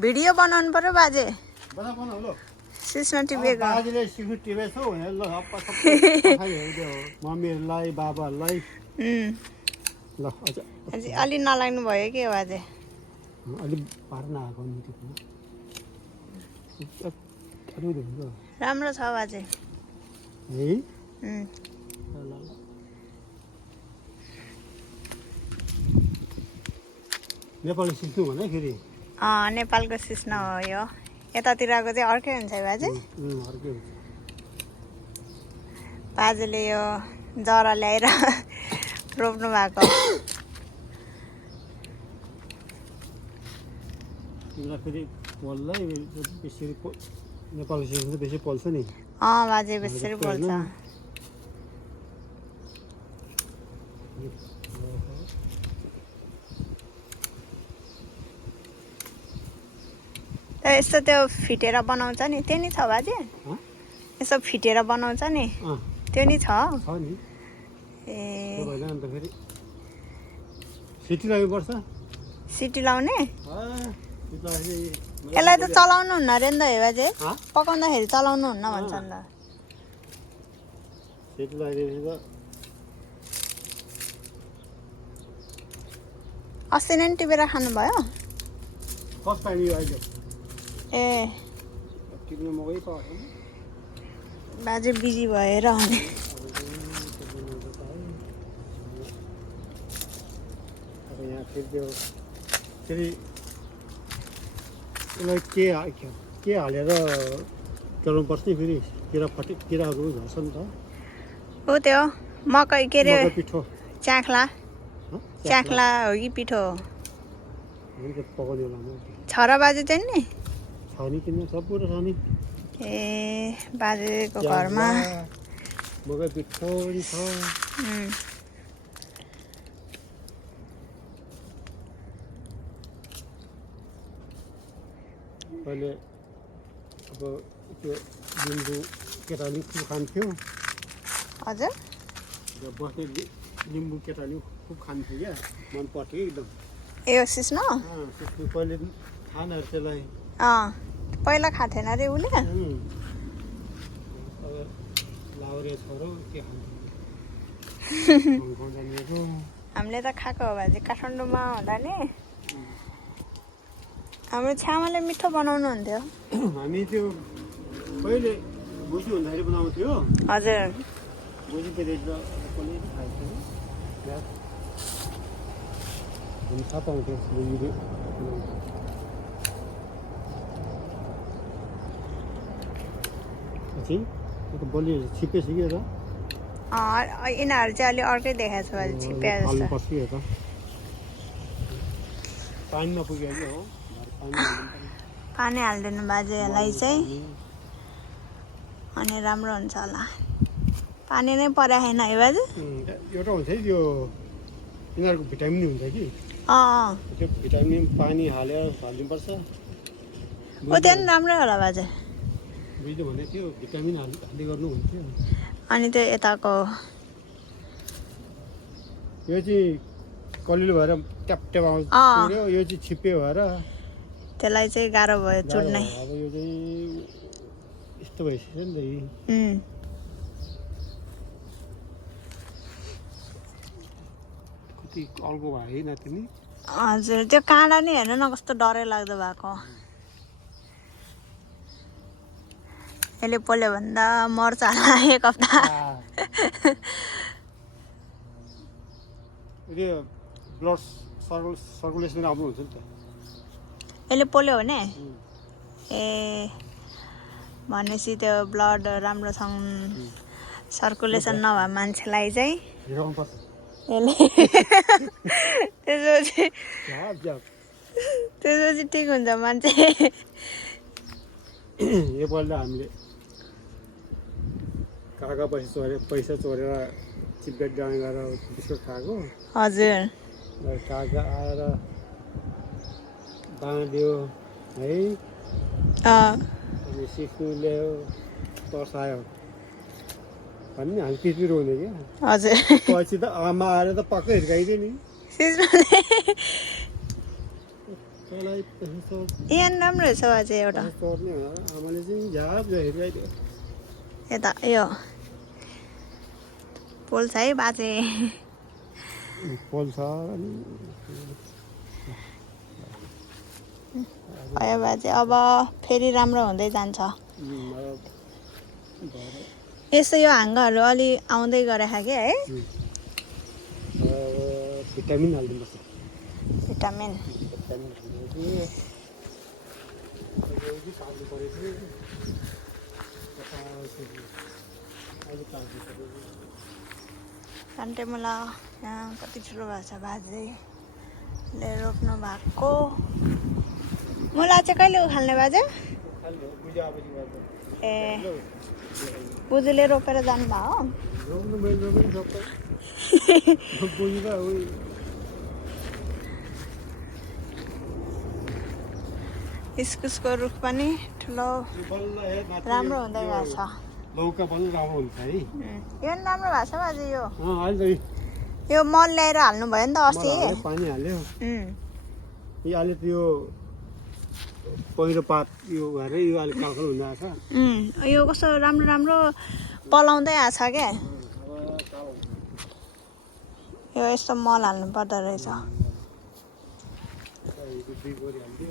video बनाउनु पर्यो बाजे बना बना लो सिस्नो टिपेको बाजेले सिक्नु टिपेछौ हेर ल हेरिदियो मम्मीहरूलाई बाबाहरूलाई ल अझ अलि नलाग्नु भयो के हो बाजे अलिक पार नआएको नि त्यो राम्रो छ बाजे है नेपाली सिक्नु भने फेरि नेपालको सिस्नो हो यो यतातिरको चाहिँ अर्कै हुन्छ है बाजे अर्कै हुन्छ बाजेले यो जरा ल्याएर रोप्नु भएको तिमीलाई फेरि पल्लै बेसी नेपाली सिक्नु बेसी पल्छ नि बाजे बेसरी बोल्छ यस्तो त्यो फिटेर बनाउँछ नि त्यो नि छ बाजे यसो फिटेर बनाउँछ नि त्यो नि छ नि ए भएन अन्त फेरि सिटी लाग्नुपर्छ सिटी लाउने यसलाई त चलाउनु हुन्न अरे नि त हे बाजे पकाउँदाखेरि चलाउनु हुन्न भन्छ नि त सिटी लगाइदिएपछि त अस्ति नै टिपेर खानुभयो फर्स्ट टाइम यो अहिले ए टिप्नु मकै पाएको बाजे बिजी भएर अनि यहाँ फेरि त्यो फेरि यसलाई के हालेर चलाउनु पर्छ नि फेरि किराहरू झर्छ नि त हो त्यो मकै के अरे पिठो च्याख्ला हो कि पिठो हो पकाउने छ र बाजे चाहिँ नि छ नि किन सब कुरो छ नि ए बाजेको घरमा मकै पिठो पनि छ अहिले अब त्यो लिम्बू केटाले खुब खान्थ्यो हजुर बस्ने लिम्बू केटाले खुब खान्थ्यो क्या मन पर्थ्यो एकदम ए हो सिस्नो पहिले खानाहरू त्यसलाई पहिला खाएको थिएन अरे उसले अब लाउरे छोरो के खान्थ्यो हामीले त खाएको हो बाजे काठमाडौँमा हुँदा नि हाम्रो छ्यामाले मिठो बनाउनु हुन्थ्यो हामी त्यो पहिले बोजू हुँदाखेरि बनाउँथ्यो हजुर बोजू पनि थाहा पाउँथ्यो बोजूले बलि छिप्पेछ कि त यिनीहरू चाहिँ अलि अर्कै देखाएको छ बाजे छिप्प्या जस्तो पानी नपुग्यो कि हो पानी हालिदिनु बाजे यसलाई चाहिँ अनि राम्रो हुन्छ होला पानी नै परे छैन है बाजे एउटा हुन्छ है त्यो यिनीहरूको भिटामिन हुन्छ कि त्यो भिटामिन पानी हालेर हालिदिनुपर्छ ओ त्यो नि राम्रै होला बाजे बुझ्यो भने त्यो भिटामिन हाल्दै गर्नु हुन्थ्यो अनि त्यो यताको यो चाहिँ कलिलो भएर ट्याप ट्याप आउँछ यो चाहिँ छिप्पे भएर त्यसलाई चाहिँ गाह्रो भयो चुड्नै अब यो चाहिँ यस्तो भइसक्यो नि त कति अल्गो भयो है नातिनी हजुर त्यो काँडा नि हेर्नु न कस्तो डरै लाग्दो भएको यसले पोल्यो भन्दा मर्छ होला एक हप्ता ब्लड सर्कुलेसन राम्रो हुन्छ नि त यसले पोल्यो भने ए भनेपछि त्यो ब्लड राम्रोसँग सर्कुलेसन नभए मान्छेलाई चाहिँ यसले त्यसपछि ठिक हुन्छ मान्छे योपल्ट हामीले काका पैसा चोरेर चिप्लेट डाँडा गएर बिस्कुट खाएको हजुर काका आएर बाँध्यो है अनि सिक्नु ल्यायो तर्सायो भन्ने हामी पिचपिर हुने क्या हजुर पछि त आमा आएर त पक्कै हिर्काइदियो नि तँलाई त्यसो यहाँ राम्रो रहेछ बाजे एउटा चर्ने होला आमाले चाहिँ झाप हेरिआइदियो यता यो पोल्छ है बाजे पोल्छ भयो बाजे अब फेरि राम्रो हुँदै जान्छ यसो यो हाँगाहरू अलि आउँदै गरेछ कि है भिटामिन हालिदिनुपर्छ भिटामिन कन्टेमुला यहाँ कति ठुलो भएको छ बाजेले रोप्नु भएको मुला चाहिँ कहिले उखाल्ने बाजे ए बुजुले रोपेर जानुभयो इस्कुसको रुख पनि ठुलो राम्रो हुँदै गएको छ लौका पनि राम्रो हुन्छ है यो पनि राम्रो भएको छ बाजे यो अहिले यो मल ल्याएर हाल्नु भयो नि त अस्ति पानी हाल्यो यो अहिले त यो पहिरो पात यो भएर यो अलिक कालकाल हुँदै आएको छ यो कस्तो राम्रो राम्रो पलाउँदै आएको छ क्या यो यस्तो मल हाल्नु पर्दो रहेछ दुई बोरी हालिदियो